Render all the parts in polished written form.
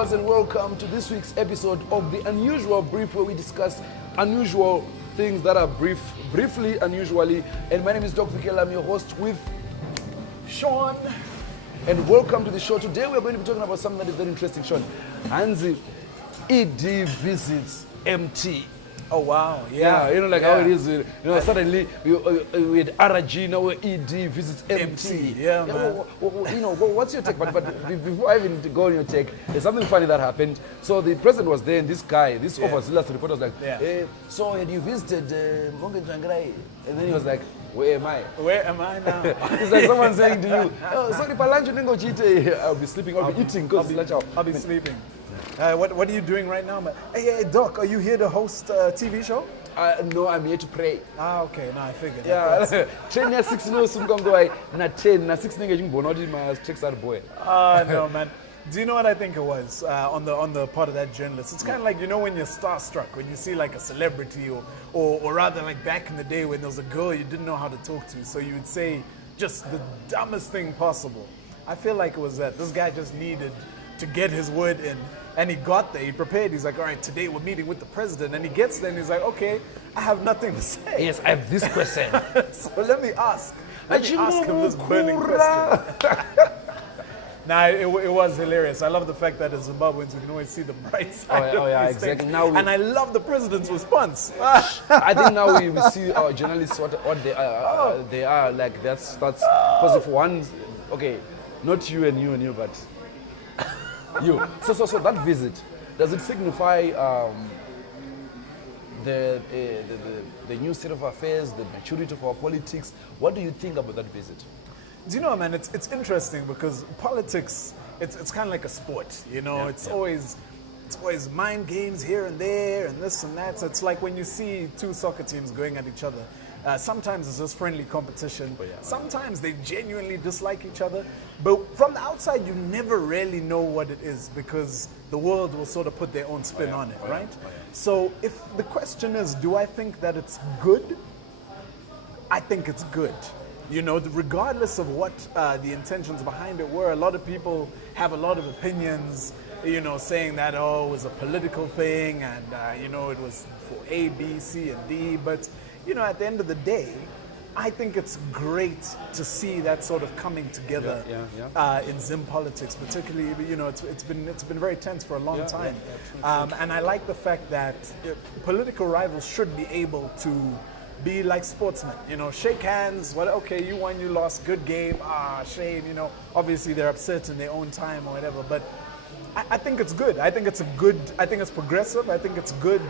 viewers, and welcome to this week's episode of The Unusual Brief, where we discuss unusual things that are briefly, unusually. And my name is Dr. Sikhala. I'm your host with Sean. And welcome to the show. Today we're going to be talking about something that is very interesting, Sean. Hansi, ED visits MT. Oh wow, yeah. You know, like how it is, suddenly we had RG, now ED visits MT. Yeah, man. What's your take? But before I even go on your take, there's something funny that happened. So the president was there, and this guy, this overzealous reporter was like, so had you visited Monge Jangrai? And then he was like, where am I? Where am I now? It's like someone saying to you, sorry, for lunch, I'll be sleeping, I'll be eating, because lunch I'll be sleeping. What are you doing right now? Hey, Doc, are you here to host a TV show? No, I'm here to pray. Okay, no, I figured. Yeah, 10 years, 6 no, some come go. Na 10, na 6 niggas, you bonodi my checks out boy. No, man. Do you know what I think it was on the part of that journalist? It's kind of like, when you're starstruck, when you see like a celebrity or rather like back in the day when there was a girl you didn't know how to talk to, so you would say just the dumbest thing possible. I feel like it was that. This guy just needed to get his word in. And he got there, he prepared, he's like, all right, today we're meeting with the president. And he gets there and he's like, okay, I have nothing to say. Yes, I have this question. So let me ask him this burning question. Nah, it was hilarious. I love the fact that as Zimbabweans, we can always see the bright side of these exactly. things. Now and I love the president's response. I think now we see our journalists what they are like. That's because if one, okay, not you and you, but you. So that visit, does it signify the new state of affairs, the maturity of our politics? What do you think about that visit? Do you know, man, it's interesting because politics, it's kind of like a sport, it's always mind games here and there and this and that. So it's like when you see two soccer teams going at each other. Sometimes it's just friendly competition. Sometimes they genuinely dislike each other. But from the outside, you never really know what it is because the world will sort of put their own spin on it, right? So if the question is, do I think that it's good? I think it's good. Regardless of what the intentions behind it were, a lot of people have a lot of opinions, saying that, it was a political thing and, it was for A, B, C, and D. But at the end of the day, I think it's great to see that sort of coming together in Zim politics, particularly. It's been very tense for a long time, and I like the fact that political rivals should be able to be like sportsmen. Shake hands. Okay, you won, you lost. Good game. Shame. Obviously they're upset in their own time or whatever, but I think it's good. I think it's progressive. I think it's good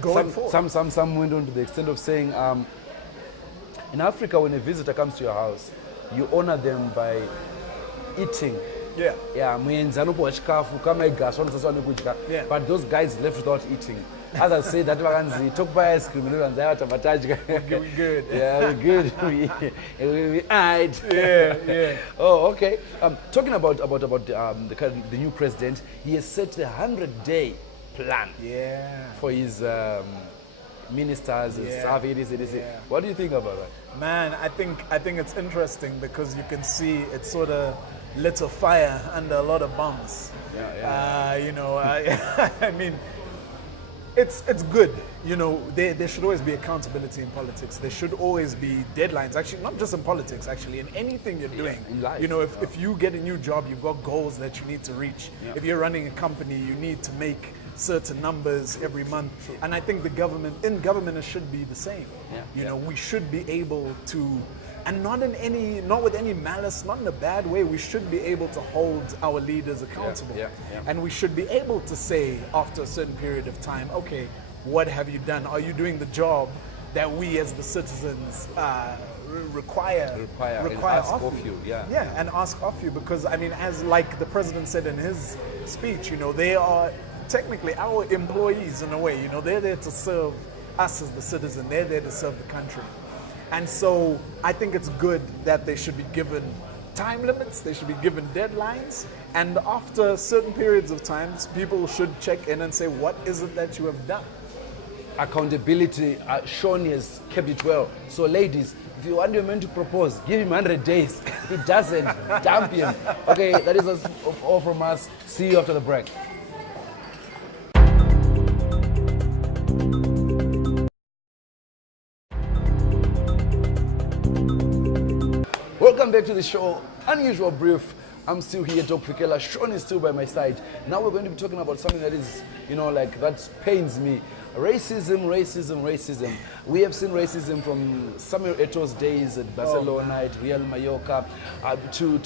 going forward. Some went on to the extent of saying, in Africa, when a visitor comes to your house, you honor them by eating. But those guys left without eating. Others say that we talk about ice cream. We're good. Yeah, we're good. we eyed. Yeah. Oh, okay. Talking about the new president, he has set a 100-day plan. For his ministers and stuff. What do you think about that? Man, I think it's interesting because you can see it sort of lit a fire under a lot of bombs. I mean, it's good. There should always be accountability in politics. There should always be deadlines. Actually, not just in politics. Actually, in anything you're doing. In life. If you get a new job, you've got goals that you need to reach. If you're running a company, you need to make certain numbers every month. And I think in government it should be the same. We should be able to, and not with any malice, not in a bad way, we should be able to hold our leaders accountable. And we should be able to say after a certain period of time, okay, what have you done? Are you doing the job that we as the citizens require of you? And ask of you, because I mean, as like the president said in his speech, they are technically our employees in a way. They're there to serve us as the citizen. They're there to serve the country. And so I think it's good that they should be given time limits, they should be given deadlines, and after certain periods of time, people should check in and say, what is it that you have done? Accountability, Sean has kept it well. So ladies, if you want your man to propose, give him 100 days. If he doesn't, dump him. Okay, that is all from us. See you after the break. Welcome back to the show, Unusual Brief. I'm still here, Doc Fikela. Sean is still by my side. Now we're going to be talking about something that is, that pains me. Racism. We have seen racism from Samuel Eto'o's days at Barcelona, at Real Mallorca, to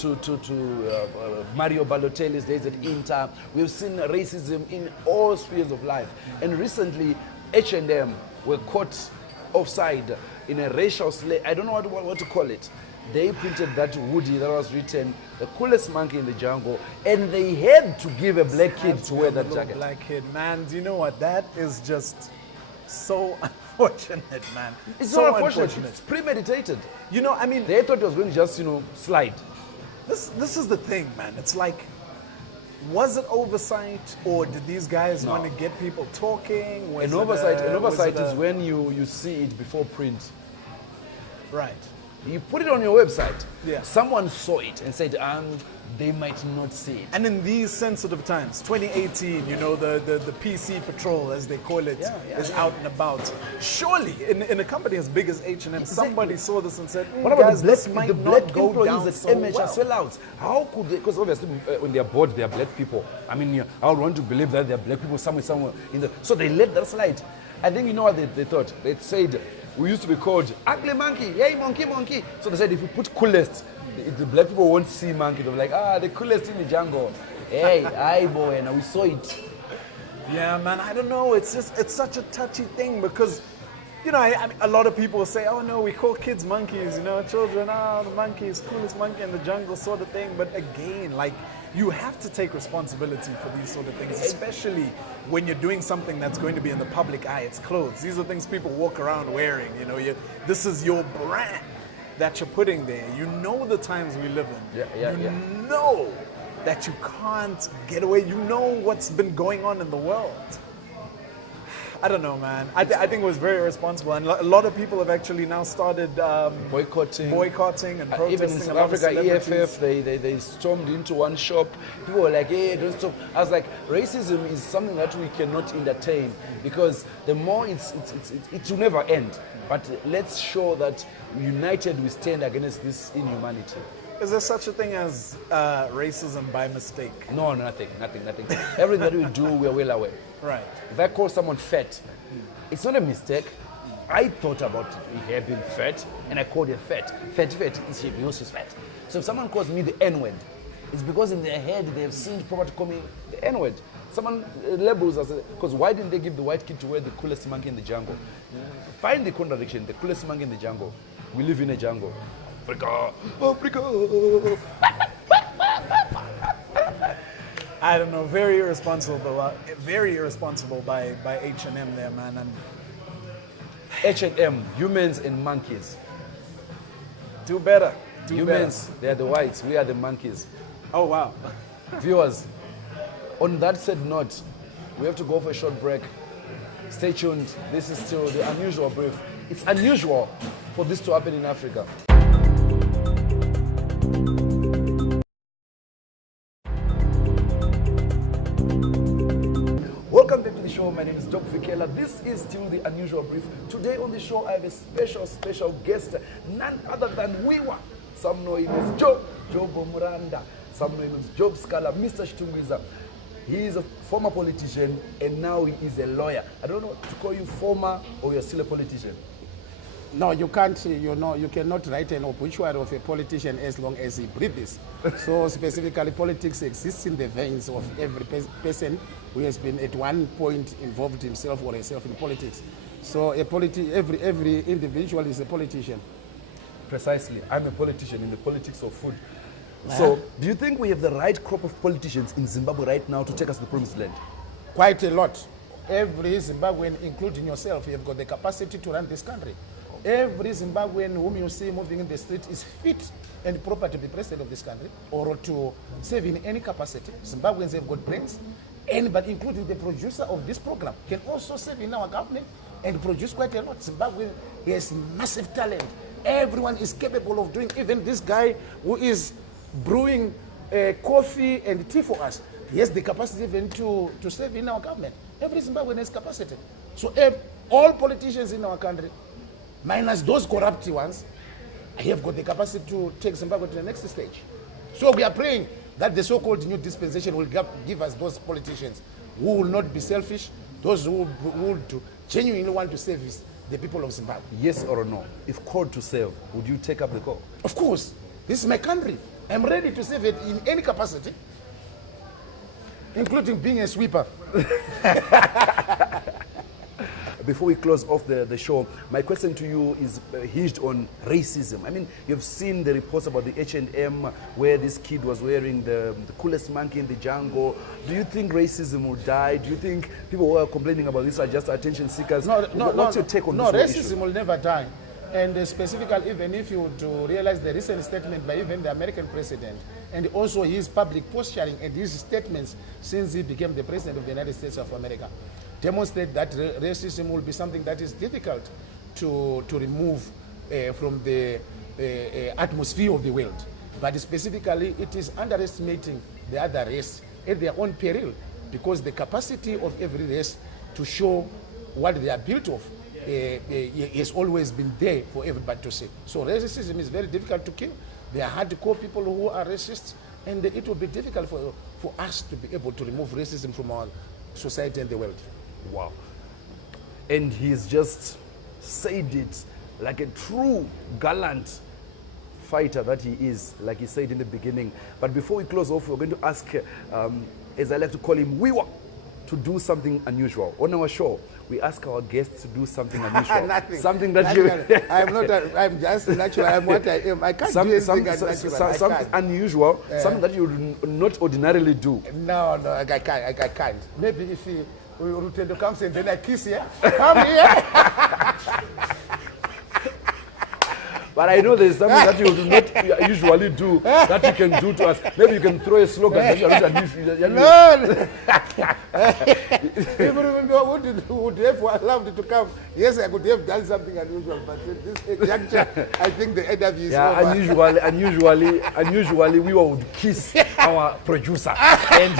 Mario Balotelli's days at Inter. We've seen racism in all spheres of life. And recently, H&M were caught offside in a racial slay. I don't know what to call it. They printed that hoodie that was written, "The coolest monkey in the jungle," and they had to give a black kid to wear that jacket. Black kid, man. Do you know what? That is just so unfortunate, man. It's so not unfortunate. It's premeditated. They thought it was going to just, slide. This is the thing, man. It's like, was it oversight, or did these guys want to get people talking? An oversight is when you see it before print. Right. You put it on your website. Yeah. Someone saw it and said, they might not see it. And in these sensitive times, 2018, the PC patrol, as they call it, is out and about. Surely, in a company as big as H&M, somebody saw this and said, what about guys, the black employees at MH are sellouts? How could they? Because obviously, when they're bored, they're black people. I would want to believe that they're black people somewhere in the. So they let that slide. I think you know what they thought. They said, we used to be called ugly monkey, hey monkey. So they said if you put coolest, the black people won't see monkey. They'll be like, the coolest in the jungle. Hey, aye boy, and we saw it. Yeah, man, I don't know. It's such a touchy thing because, a lot of people say, oh no, we call kids monkeys, children, the monkeys, coolest monkey in the jungle sort of thing. But again, you have to take responsibility for these sort of things, especially when you're doing something that's going to be in the public eye. It's clothes. These are things people walk around wearing. This is your brand that you're putting there. You know the times we live in. You know that you can't get away. You know what's been going on in the world. I don't know, man. I think it was very irresponsible, and a lot of people have actually now started boycotting and protesting. Even in South Africa, EFF, they stormed into one shop. People were like, "Hey, don't stop!" I was like, racism is something that we cannot entertain because the more it will never end. But let's show that united we stand against this inhumanity. Is there such a thing as racism by mistake? No, nothing. Everything that we do, we are well aware. Right. If I call someone fat, it's not a mistake. I thought about her being fat, and I called her fat. Fat is she because she's fat. So if someone calls me the N-word, it's because in their head they have seen property call me the N-word. Someone labels us, because why didn't they give the white kid to wear the coolest monkey in the jungle? Find the contradiction, the coolest monkey in the jungle. We live in a jungle. Africa. I don't know, very irresponsible by H&M there, man. And H&M, humans and monkeys. Do better. Humans, they are the whites, we are the monkeys. Oh, wow. Viewers, on that said note, we have to go for a short break. Stay tuned. This is still the Unusual Brief. It's unusual for this to happen in Africa. Welcome back to the show. My name is Doc Fikela. This is still the Unusual Brief. Today on the show, I have a special guest, none other than Wiwa. Some know him as Job Muranda. Some know him as Job Sikhala, Mr. Shitungwiza. He is a former politician and now he is a lawyer. I don't know to call you former or you're still a politician. No, you can't, you cannot write an obituary of a politician as long as he breathes. So specifically, politics exists in the veins of every person who has been at one point involved himself or herself in politics. So every individual is a politician. Precisely. I'm a politician in the politics of food. So, do you think we have the right crop of politicians in Zimbabwe right now to take us to the promised land? Quite a lot. Every Zimbabwean, including yourself, you have got the capacity to run this country. Every Zimbabwean whom you see moving in the street is fit and proper to be president of this country or to serve in any capacity. Zimbabweans have got brains. Anybody, including the producer of this program, can also serve in our government and produce quite a lot. Zimbabwe has massive talent. Everyone is capable of doing, even this guy who is brewing coffee and tea for us. He has the capacity even to serve in our government. Every Zimbabwean has capacity. So all politicians in our country, minus those corrupt ones, have got the capacity to take Zimbabwe to the next stage. So we are praying that the so-called new dispensation will give us those politicians who will not be selfish, those who would genuinely want to service the people of Zimbabwe. Yes or no? If called to serve, would you take up the call? Of course. This is my country. I'm ready to serve it in any capacity, including being a sweeper. Before we close off the show, my question to you is hinged on racism. I mean, you've seen the reports about the H&M where this kid was wearing the coolest monkey in the jungle. Do you think racism will die? Do you think people who are complaining about this are just attention seekers? What's your take on this? No, racism will never die. And specifically, even if you to realize the recent statement by even the American president, and also his public posturing and his statements since he became the president of the United States of America, demonstrate that racism will be something that is difficult to remove from the atmosphere of the world. But specifically, it is underestimating the other race at their own peril, because the capacity of every race to show what they are built of has always been there for everybody to see. So racism is very difficult to kill. There are hardcore people who are racists, and it will be difficult for us to be able to remove racism from our society and the world. Wow. And he's just said it like a true gallant fighter that he is, like he said in the beginning. But before we close off, we're going to ask, as I like to call him, Wiwa, to do something unusual. On our show, we ask our guests to do something unusual. Nothing. Something that I'm just natural. I'm what I am. I can't do anything unnatural. Something unusual, something that you would not ordinarily do. No, I can't. Maybe if Rutendo comes and then I kiss here, come here. But I know there's something that you do not usually do that you can do to us. Maybe you can throw a slogan that you're not usually. No. If would have loved to come, yes, I could have done something unusual, but at this juncture, I think the interview is over. Unusually, we would kiss our producer, and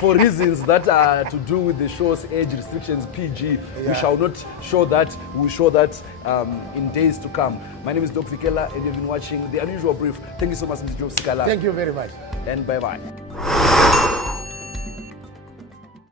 for reasons that are to do with the show's age restrictions, PG, we shall not show that. We will show that in days to come. My name is Dr. Sikhala, and you've been watching The Unusual Brief. Thank you so much, Mr. Sikhala. Thank you very much. And bye-bye.